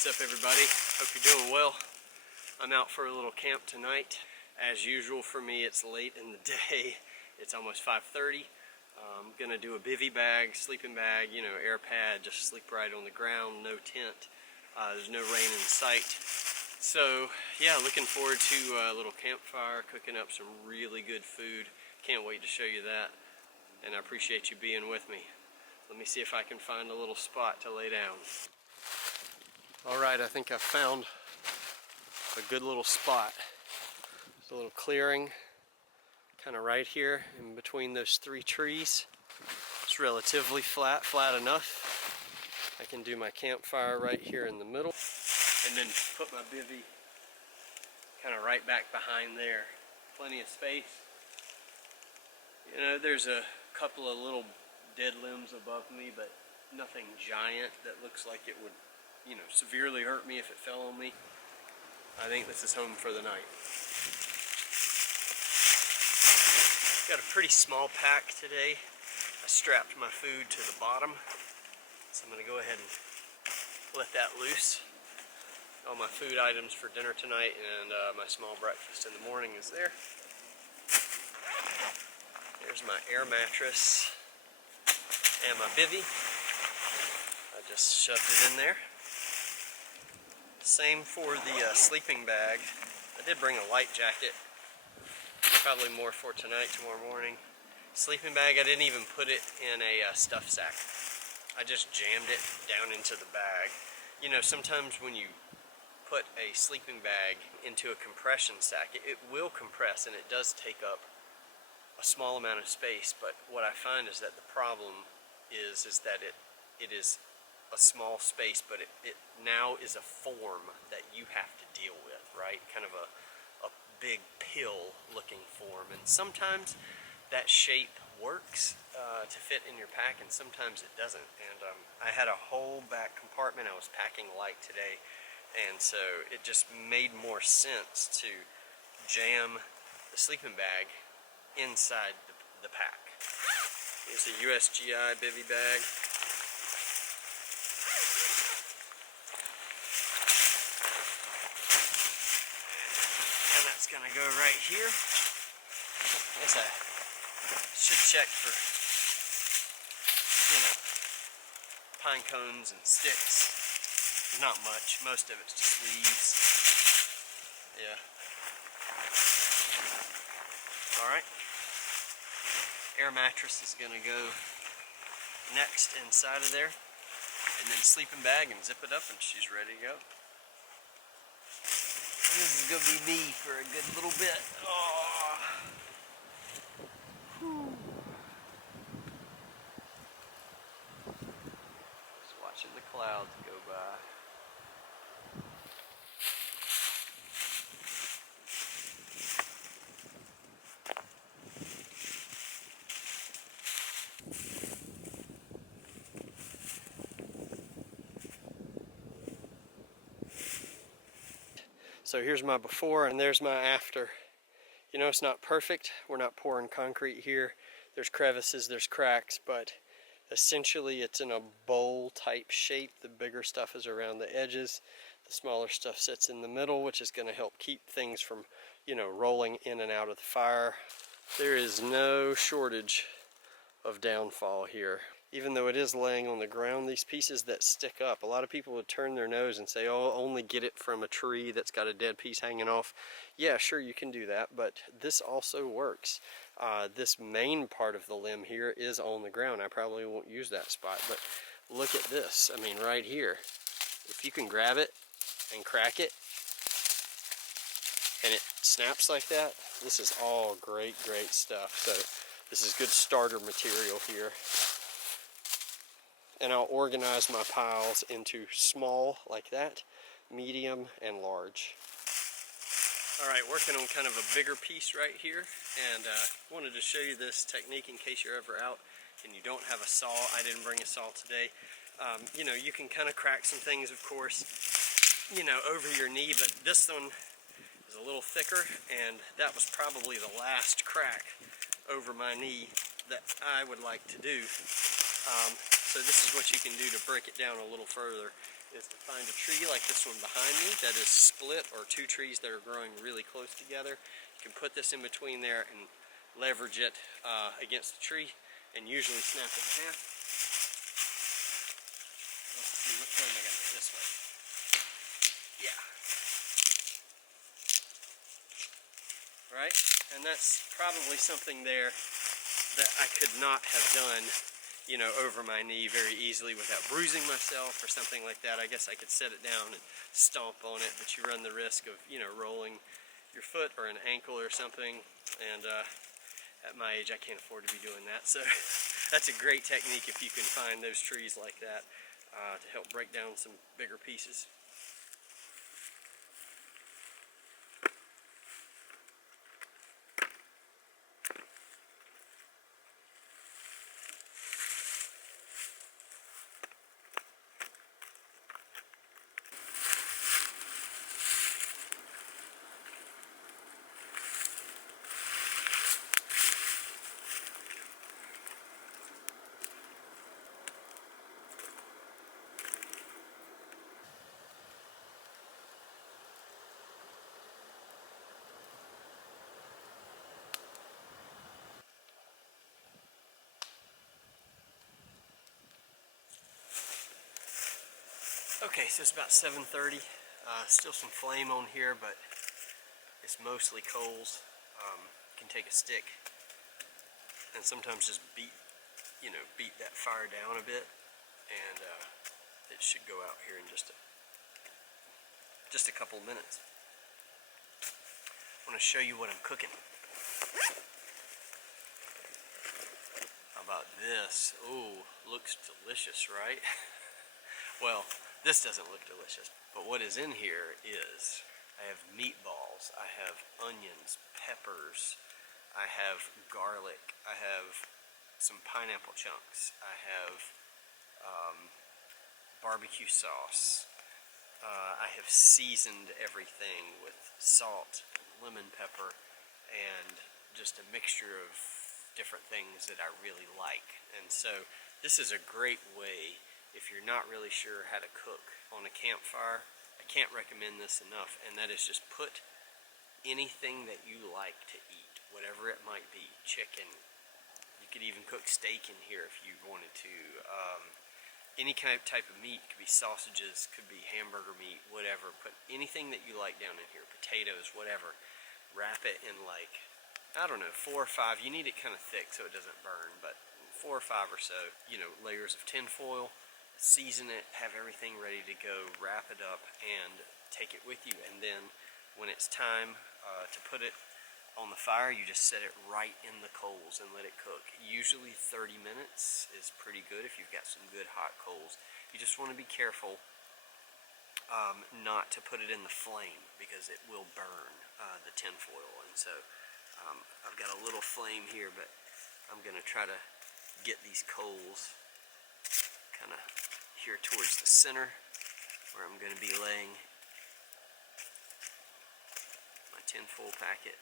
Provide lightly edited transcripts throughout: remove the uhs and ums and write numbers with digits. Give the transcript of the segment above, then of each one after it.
What's up, everybody? Hope you're doing well. I'm out for a little camp tonight. As usual for me, it's late in the day. It's almost 5:30. I'm gonna do a bivy bag, sleeping bag, you know, air pad, just sleep right on the ground, no tent. There's no rain in sight. So yeah, looking forward to a little campfire, cooking up some really good food. Can't wait to show you that. And I appreciate you being with me. Let me see if I can find a little spot to lay down. Alright, I think I found a good little spot. There's a little clearing kind of right here in between those three trees. It's relatively flat enough. I can do my campfire right here in the middle and then put my bivy kind of right back behind there. Plenty of space. You know, there's a couple of little dead limbs above me, but nothing giant that looks like it would, you know, severely hurt me if it fell on me. I think this is home for the night. Got a pretty small pack today. I strapped my food to the bottom, so I'm going to go ahead and let that loose. All my food items for dinner tonight and my small breakfast in the morning is there. There's my air mattress and my bivy. I just shoved it in there. Same for the sleeping bag. I did bring a light jacket. Probably more for tonight, tomorrow morning. Sleeping bag, I didn't even put it in a stuff sack. I just jammed it down into the bag. You know, sometimes when you put a sleeping bag into a compression sack, it will compress and it does take up a small amount of space, but what I find is that the problem is that it is a small space, but it now is a form that you have to deal with, right? Kind of a big pill looking form, and sometimes that shape works to fit in your pack and sometimes it doesn't. And I had a whole back compartment. I was packing light today, and so it just made more sense to jam the sleeping bag inside the pack. Here's the USGI bivy bag. Gonna go right here. I guess I should check for, you know, pine cones and sticks. Not much. Most of it's just leaves. Yeah. Alright. Air mattress is gonna go next inside of there. And then sleeping bag and zip it up and she's ready to go. This is going to be me for a good little bit. Oh. Just watching the clouds go by. So here's my before and there's my after. You know, it's not perfect. We're not pouring concrete here. There's crevices, there's cracks, but essentially it's in a bowl type shape. The bigger stuff is around the edges. The smaller stuff sits in the middle, which is going to help keep things from, you know, rolling in and out of the fire. There is no shortage of downfall here. Even though it is laying on the ground, these pieces that stick up, a lot of people would turn their nose and say, oh, only get it from a tree that's got a dead piece hanging off. Yeah, sure, you can do that, but this also works. This main part of the limb here is on the ground. I probably won't use that spot, but look at this. I mean, right here. If you can grab it and crack it, and it snaps like that, this is all great, great stuff. So this is good starter material here. And I'll organize my piles into small like that, medium, and large. Alright, working on kind of a bigger piece right here, and wanted to show you this technique in case you're ever out and you don't have a saw. I didn't bring a saw today. You know, you can kind of crack some things, of course, you know, over your knee, but this one is a little thicker, and that was probably the last crack over my knee that I would like to do. So this is what you can do to break it down a little further. is to find a tree like this one behind me that is split, or two trees that are growing really close together. You can put this in between there and leverage it against the tree and usually snap it in half. Let's see, which way am I going to go? This way. Yeah. Right? And that's probably something there that I could not have done, you know, over my knee very easily without bruising myself or something like that. I guess I could set it down and stomp on it, but you run the risk of, you know, rolling your foot or an ankle or something, and at my age I can't afford to be doing that. So that's a great technique if you can find those trees like that to help break down some bigger pieces. Okay, so it's about 7:30. Still some flame on here, but it's mostly coals. You can take a stick and sometimes just beat that fire down a bit, and it should go out here in just a couple minutes. I want to show you what I'm cooking. How about this? Oh, looks delicious, right? Well, this doesn't look delicious, but what is in here is, I have meatballs, I have onions, peppers, I have garlic, I have some pineapple chunks, I have barbecue sauce, I have seasoned everything with salt, lemon pepper, and just a mixture of different things that I really like. And so this is a great way if you're not really sure how to cook on a campfire. I can't recommend this enough, and that is just put anything that you like to eat, whatever it might be. Chicken, you could even cook steak in here if you wanted to. Any kind of type of meat, could be sausages, could be hamburger meat, whatever. Put anything that you like down in here, potatoes, whatever. Wrap it in, like, I don't know, 4 or 5, you need it kind of thick so it doesn't burn, but 4 or 5 or so, layers of tin foil. Season it, have everything ready to go, wrap it up, and take it with you. And then when it's time to put it on the fire, you just set it right in the coals and let it cook. Usually 30 minutes is pretty good if you've got some good hot coals. You just want to be careful not to put it in the flame, because it will burn the tin foil. And so I've got a little flame here, but I'm going to try to get these coals kind of here towards the center, where I'm going to be laying my tinfoil packet.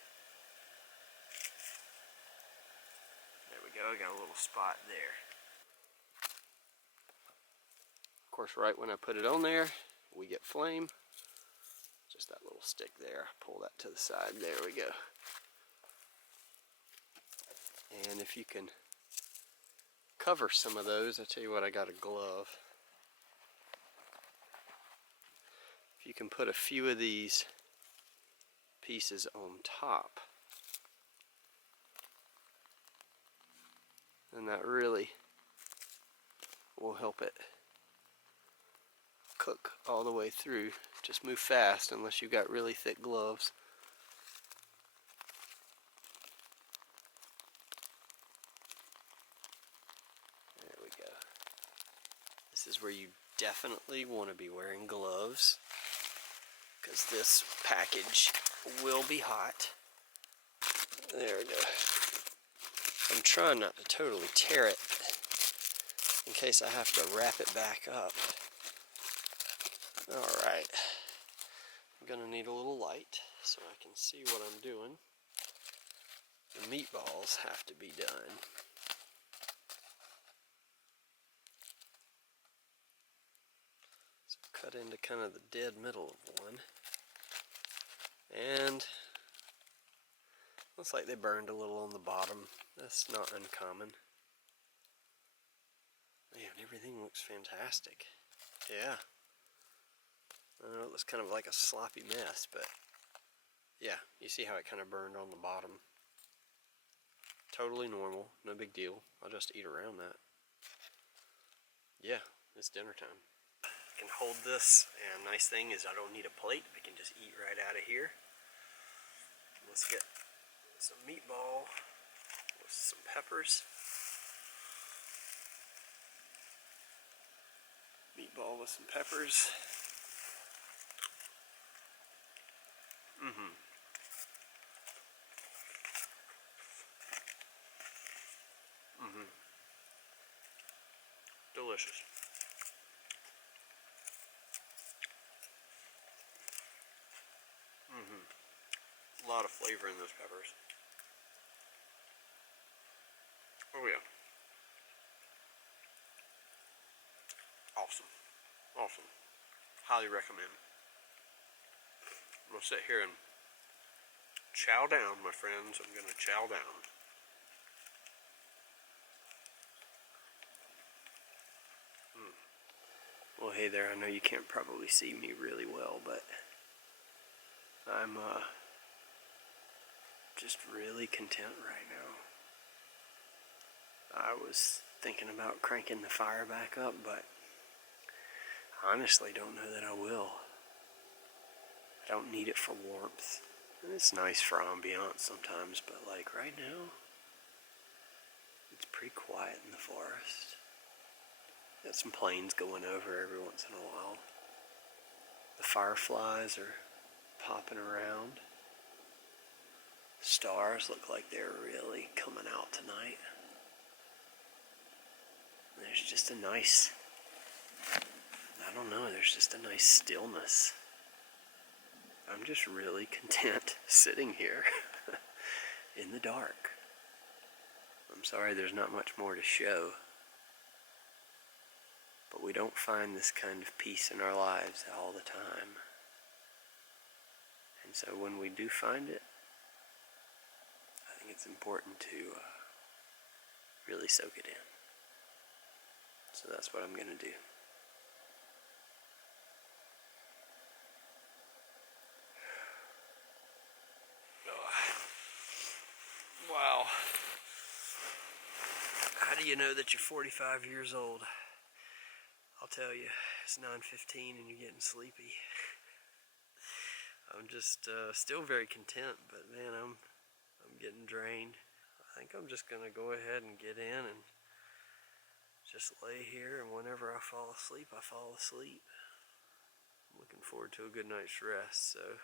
There we go, I got a little spot there. Of course, right when I put it on there, we get flame. Just that little stick there, pull that to the side, there we go. And if you can cover some of those, I tell you what, I got a glove. If you can put a few of these pieces on top, then that really will help it cook all the way through. Just move fast unless you've got really thick gloves. There we go. This is where you definitely want to be wearing gloves, because this package will be hot. There we go. I'm trying not to totally tear it in case I have to wrap it back up. Alright. I'm going to need a little light so I can see what I'm doing. The meatballs have to be done. So cut into kind of the dead middle of one. And looks like they burned a little on the bottom. That's not uncommon. Man, everything looks fantastic. Yeah. I know it looks kind of like a sloppy mess, but yeah, you see how it kind of burned on the bottom. Totally normal, no big deal. I'll just eat around that. Yeah, it's dinner time. I can hold this, and nice thing is I don't need a plate. I can just eat right out of here. Let's get some meatball with some peppers. Meatball with some peppers. Delicious. A lot of flavor in those peppers. Oh yeah. Awesome. Awesome. Highly recommend. I'm going to sit here and chow down, my friends. I'm going to chow down. Well, hey there. I know you can't probably see me really well, but I'm just really content right now. I was thinking about cranking the fire back up, but I honestly don't know that I will. I don't need it for warmth. And it's nice for ambiance sometimes, but like right now, it's pretty quiet in the forest. Got some planes going over every once in a while. The fireflies are popping around. Stars look like they're really coming out tonight. There's just a nice, I don't know, there's just a nice stillness. I'm just really content sitting here in the dark. I'm sorry there's not much more to show. But we don't find this kind of peace in our lives all the time. And so when we do find it, I think it's important to really soak it in. So that's what I'm going to do. Wow. How do you know that you're 45 years old? I'll tell you, it's 9:15 and you're getting sleepy. I'm just still very content, but man, I'm getting drained. I think I'm just gonna go ahead and get in and just lay here, and whenever I fall asleep, I fall asleep. I'm looking forward to a good night's rest, so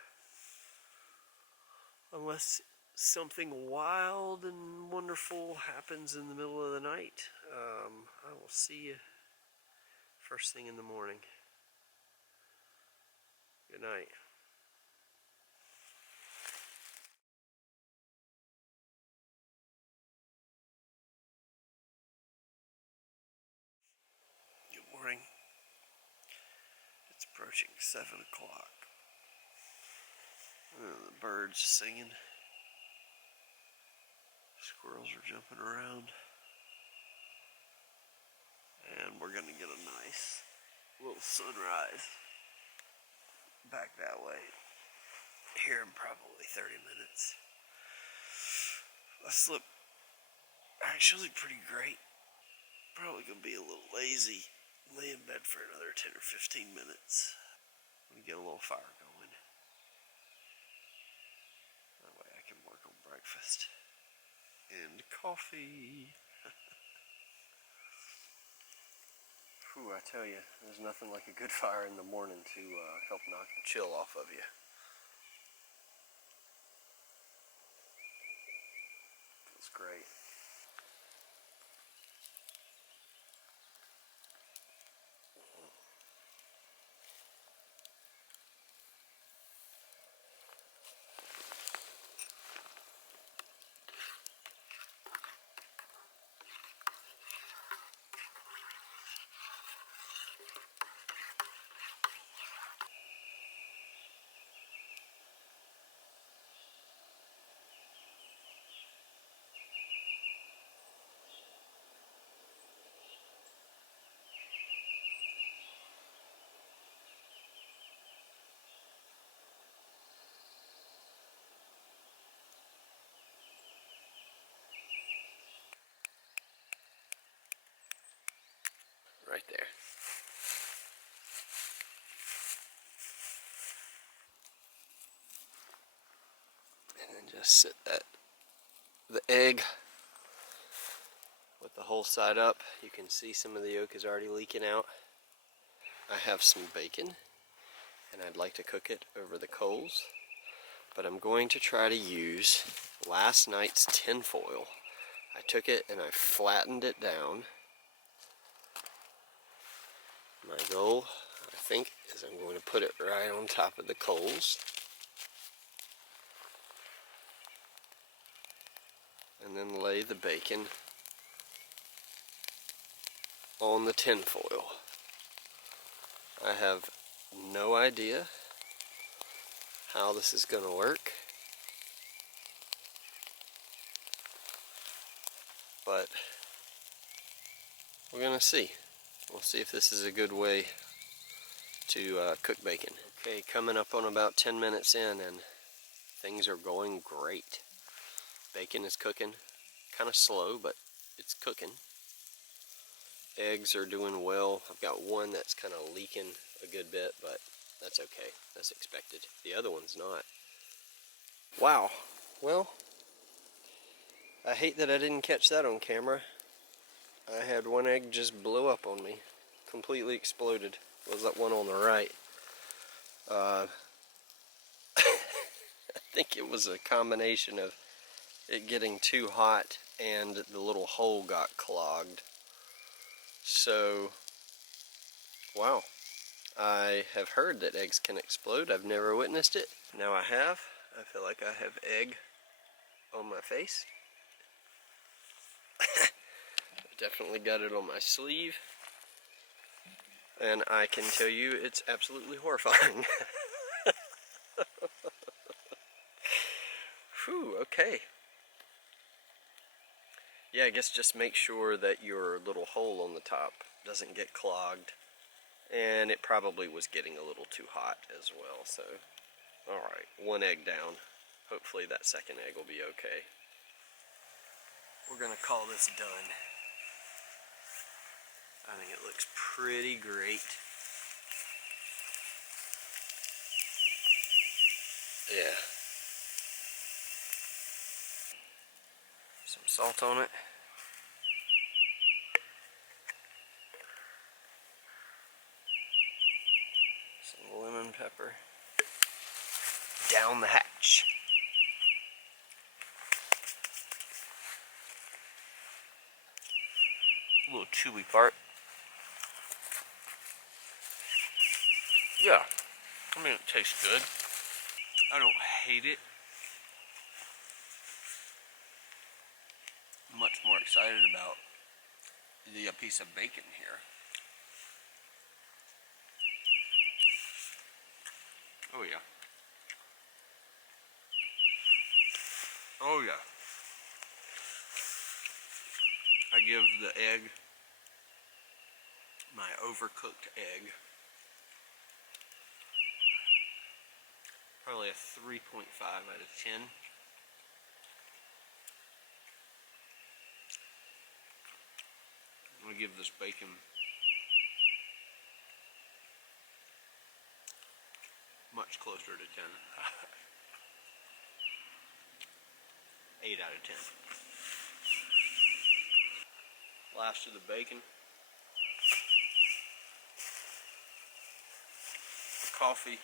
unless something wild and wonderful happens in the middle of the night, I will see you first thing in the morning. Good night. Good morning. It's approaching 7 o'clock. The birds singing. Squirrels are jumping around. And we're gonna get a nice little sunrise back that way here in probably 30 minutes. I slept actually pretty great. Probably gonna be a little lazy, lay in bed for another 10 or 15 minutes. We get a little fire going. That way I can work on breakfast and coffee. Whew, I tell you, there's nothing like a good fire in the morning to help knock the chill off of you. It's great. right there. And then just sit the egg with the whole side up. You can see some of the yolk is already leaking out. I have some bacon, and I'd like to cook it over the coals, but I'm going to try to use last night's tin foil. I took it and I flattened it down. My goal, I think, is I'm going to put it right on top of the coals. And then lay the bacon on the tin foil. I have no idea how this is going to work, but we're going to see. We'll see if this is a good way to cook bacon. Okay, coming up on about 10 minutes in, and things are going great. Bacon is cooking, kind of slow, but it's cooking. Eggs are doing well. I've got one that's kind of leaking a good bit, but that's okay. That's expected. The other one's not. Wow. Well, I hate that I didn't catch that on camera. I had one egg just blow up on me. Completely exploded. Was that one on the right? I think it was a combination of it getting too hot and the little hole got clogged. So, wow. I have heard that eggs can explode. I've never witnessed it. Now I have. I feel like I have egg on my face. I definitely got it on my sleeve. And I can tell you it's absolutely horrifying. Whew, okay. Yeah, I guess just make sure that your little hole on the top doesn't get clogged. And it probably was getting a little too hot as well, so. Alright, one egg down. Hopefully that second egg will be okay. We're gonna call this done. I think it looks pretty great. Yeah. Some salt on it. Some lemon pepper. Down the hatch. A little chewy part. Yeah, I mean, it tastes good. I don't hate it. I'm much more excited about the piece of bacon here. Oh yeah. Oh yeah. I give the egg, my overcooked egg, probably a 3.5 out of 10. I'm gonna give this bacon much closer to 10. 8 out of 10. Last of the bacon. Coffee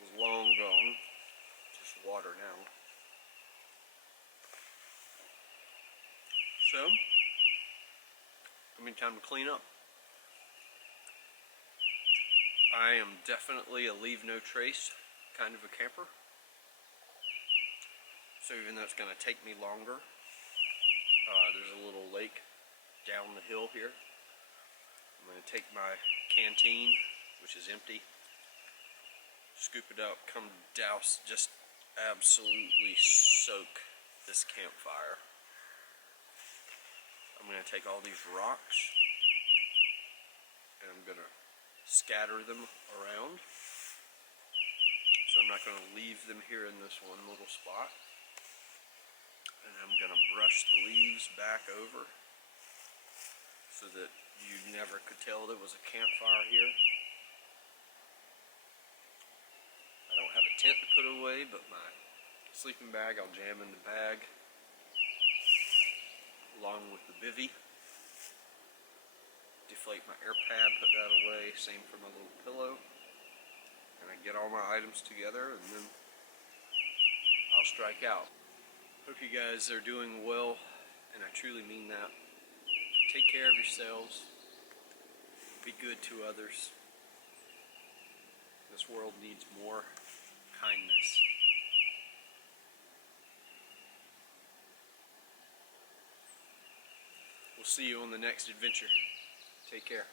was long gone, just water now. So, I mean, time to clean up. I am definitely a leave no trace kind of a camper. So even though it's going to take me longer, there's a little lake down the hill here. I'm going to take my canteen, which is empty, scoop it up, come douse, just absolutely soak this campfire. I'm going to take all these rocks and I'm going to scatter them around. So I'm not going to leave them here in this one little spot. And I'm going to brush the leaves back over so so that you never could tell there was a campfire here. I don't have a tent to put away, but my sleeping bag I'll jam in the bag along with the bivy. Deflate my air pad, put that away, same for my little pillow. And I get all my items together and then I'll strike out. Hope you guys are doing well, and I truly mean that. Take care of yourselves. Be good to others. This world needs more kindness. We'll see you on the next adventure. Take care.